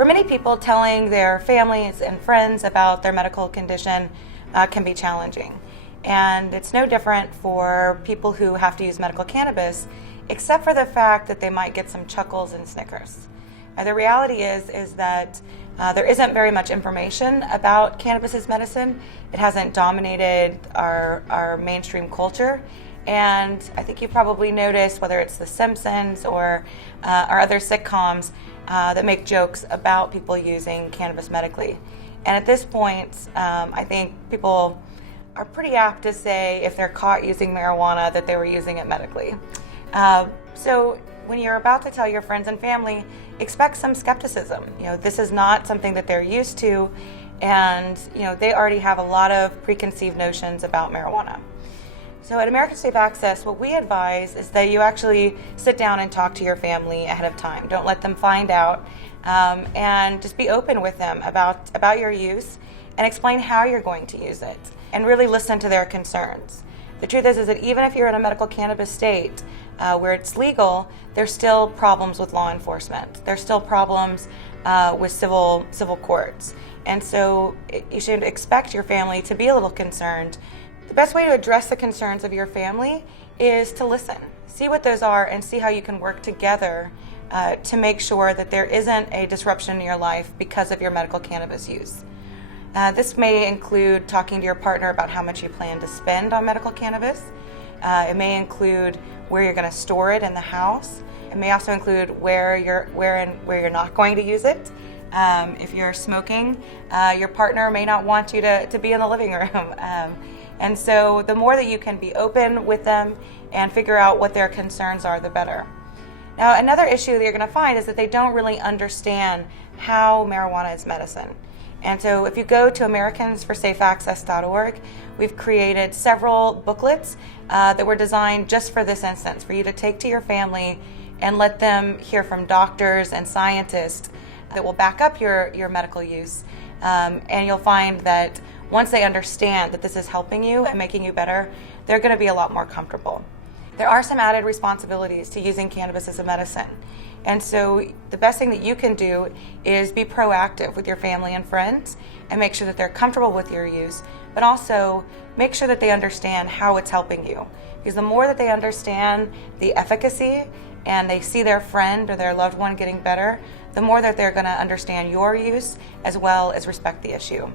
For many people, telling their families and friends about their medical condition can be challenging. And it's no different for people who have to use medical cannabis, except for the fact that they might get some chuckles and snickers. The reality is that there isn't very much information about cannabis as medicine. It hasn't dominated our mainstream culture. And I think you've probably noticed, whether it's the Simpsons or our other sitcoms that make jokes about people using cannabis medically. And at this point, I think people are pretty apt to say, if they're caught using marijuana, that they were using it medically. So when you're about to tell your friends and family, expect some skepticism. This is not something that they're used to, and they already have a lot of preconceived notions about marijuana. So at American Safe Access, what we advise is that you actually sit down and talk to your family ahead of time. Don't let them find out, and just be open with them about your use and explain how you're going to use it, and really listen to their concerns. The truth is that even if you're in a medical cannabis state where it's legal, there's still problems with law enforcement. There's still problems with civil courts. And so you should expect your family to be a little concerned. The best way to address the concerns of your family is to listen. See what those are and see how you can work together to make sure that there isn't a disruption in your life because of your medical cannabis use. This may include talking to your partner about how much you plan to spend on medical cannabis. It may include where you're going to store it in the house. It may also include where you're not going to use it. If you're smoking, your partner may not want you to be in the living room. And so the more that you can be open with them and figure out what their concerns are, the better. Now, another issue that you're going to find is that they don't really understand how marijuana is medicine. And so if you go to americansforsafeaccess.org, we've created several booklets that were designed just for this instance, for you to take to your family and let them hear from doctors and scientists that will back up your medical use. And you'll find that once they understand that this is helping you and making you better, they're going to be a lot more comfortable. There are some added responsibilities to using cannabis as a medicine. And so the best thing that you can do is be proactive with your family and friends and make sure that they're comfortable with your use, but also make sure that they understand how it's helping you. Because the more that they understand the efficacy and they see their friend or their loved one getting better, the more that they're going to understand your use as well as respect the issue.